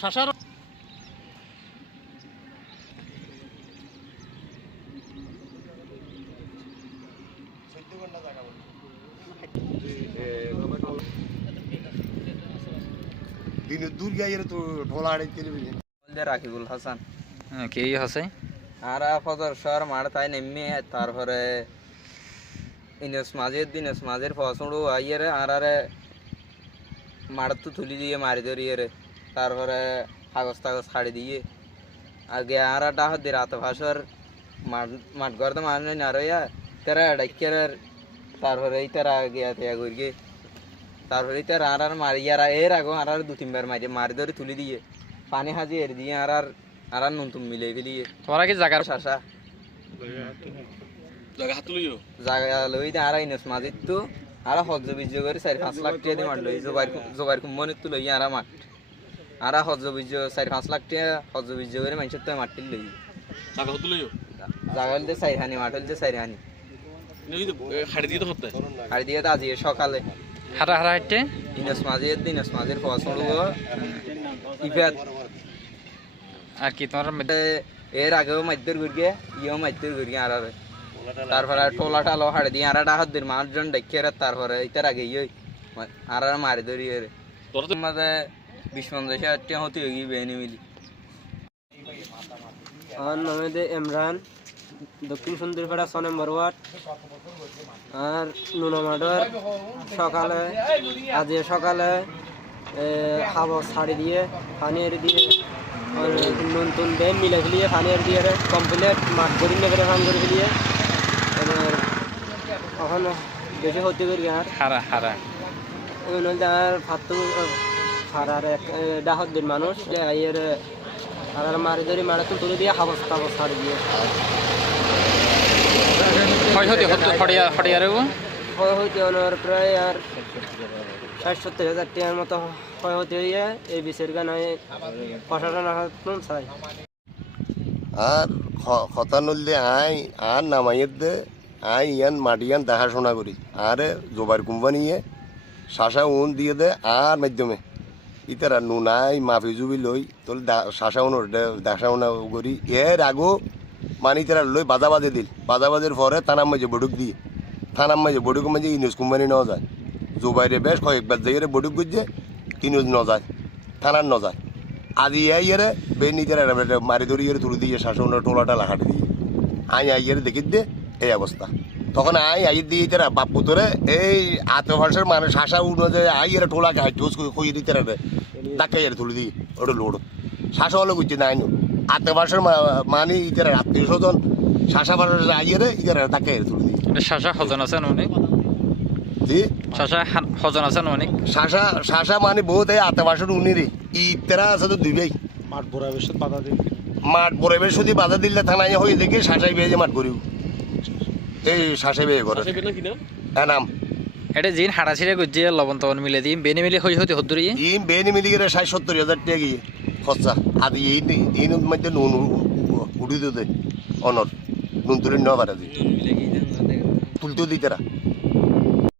শাসার রাকিবুল হাসান কে আছে আর ফজর শহর মাঠ তাই নেমে তারপরে ইনস মাঝের পছন্দ আইয়ারে আর মাঠ তো তুলি দিয়ে মারি ধরিয়ে রে তারপরে কাগজ টাগজ ছাড়ি দিয়ে আগে আর ডাহ দিয়ে রাত ভাষার মাঠ করতে মানে না রইয়া তেরা ডাক্কের তারপরে এই তেরা গিয়া তেয়া করিয়ে তারপরে তেরা আর মারিয়ারা এর আগে আর দু তিনবার মারি ধরে তুলি দিয়ে পানি হাজি এর দিয়ে আর নতুন মিলে ফেলিয়ে তোরা কি জায়গার শাসা জায়গা লই দে আর ইনস মাঝির তো আর হজ্জ বিজ্জ করে 4-5 লাখ টাকা দিয়ে মারলো জোবাইর কুম্বনের তো লই আর মাঠ আর হজ্জ বিজ্জ 4-5 লাখ টাকা হজ্জ বিজ্জ করে মানুষের তো মাটির লই জায়গা হলতে 4 হানি মাঠ হলতে 4 হানি হাড়ি দিয়ে তো আজকে সকালে হারা হারা হাঁটতে ইনস মাঝির পছন্দ ইফাত আর কি তোমার এর আগেও মাইদের ঘুরিয়ে ইয়েও মাইদের ঘুরিয়ে আর তারপরে টোলা টালো হাড়ে দিয়ে আর হাত দিন মানুষজন দেখে তারপরে এটার আগে ইয়ে আর মারি ধরি এর মাঝে 20-50 টাকা হতে গিয়ে বেনি মিলি আমার নাম ইমরান দক্ষিণ সুন্দরপাড়া 6 নম্বর ওয়ার্ড আর নুনামাডর সকালে হাওয়া ছাড়ি দিয়ে পানি এর দিয়ে নতুন ড্যাম মিলে ফেলিয়ে পানি এর দিয়ে কমপ্লিট মাঠ করি না করে কাম করে ফেলিয়ে এবার এখন বেশি হতে করি আর হারা হারা আর ফাতু হারার ডাহত দিন মানুষ আইয়ের আর মারি ধরি মারা তুলে দিয়ে হাবস টাবস ছাড়ি দিয়ে হইতে ওনার প্রায় আর 60-70 হাজার টাকার মতো ক্ষয় হতে হইয়া এই বিষের গানে প্রশাসন হাত চাই আর কথা নললে আর নামাইয়ের দে ইয়ান মাটিয়ান দেখাশোনা করি আর জোবার কোম্পানিয়ে শাসা উন দিয়ে দে আর মাধ্যমে ইতারা নুনাই মাফি জুবি লই তোর শাসা উনোর দেখাশোনা করি এর আগো মানি তারা লই বাজাবাজে দিল বাজাবাজের পরে থানার মাঝে বডুক দিয়ে থানার মাঝে বডুক মাঝে ইউনিস কোম্পানি নেওয়া যায় জোবাইরে বেশ কয়েকবার যাইয়ে বডুক করছে ইউনিস ন যায় থানার ন যায় আজি আইয়ারে বে নিজের মারি ধরি তুলে দিয়ে শাসনের টোলাটা লাখাটি দিয়ে আইয়ারে দেখি দে এই অবস্থা তখন আইয়ের দিয়ে তারা বাপু তোরে এই আত্মভাষার মানে শাসা উঠো যে আইয়ারে টোলাকে হাইটোস কই দিতে রে ডাকে আইয়ারে তুলে দিয়ে ওটা লোড শাসা হলো বুঝছে না আইনো আত্মভাষার মানে ইতারা আত্মীয় স্বজন শাসা ভাষার আইয়ারে ইতারা ডাকে আইয়ারে তুলে দিয়ে শাসা হজন আছে অনেক জি শাসা হজন আছে অনেক শাসা মানে বহুত এই আত্মভাষার উনি রে ইতারা আছে তো দুই ভাই মাঠ পরিবেশ যদি বাধা দিলে থানায় হয়ে দেখে শাসাই বেয়ে মাঠ করিব এই শাসাই বেয়ে করে হ্যাঁ নাম এটা জিন হাড়া ছিঁড়ে গুজে লবণ তবন মিলে দিই বেনি মিলে হতে হদ্দুরি বেনি মিলি গেলে 60-70 হাজার টাকা গিয়ে খরচা আদি এই মধ্যে নুন উড়ি দে অনর নুন তুলে নেওয়া পারা তুলতেও দিই তারা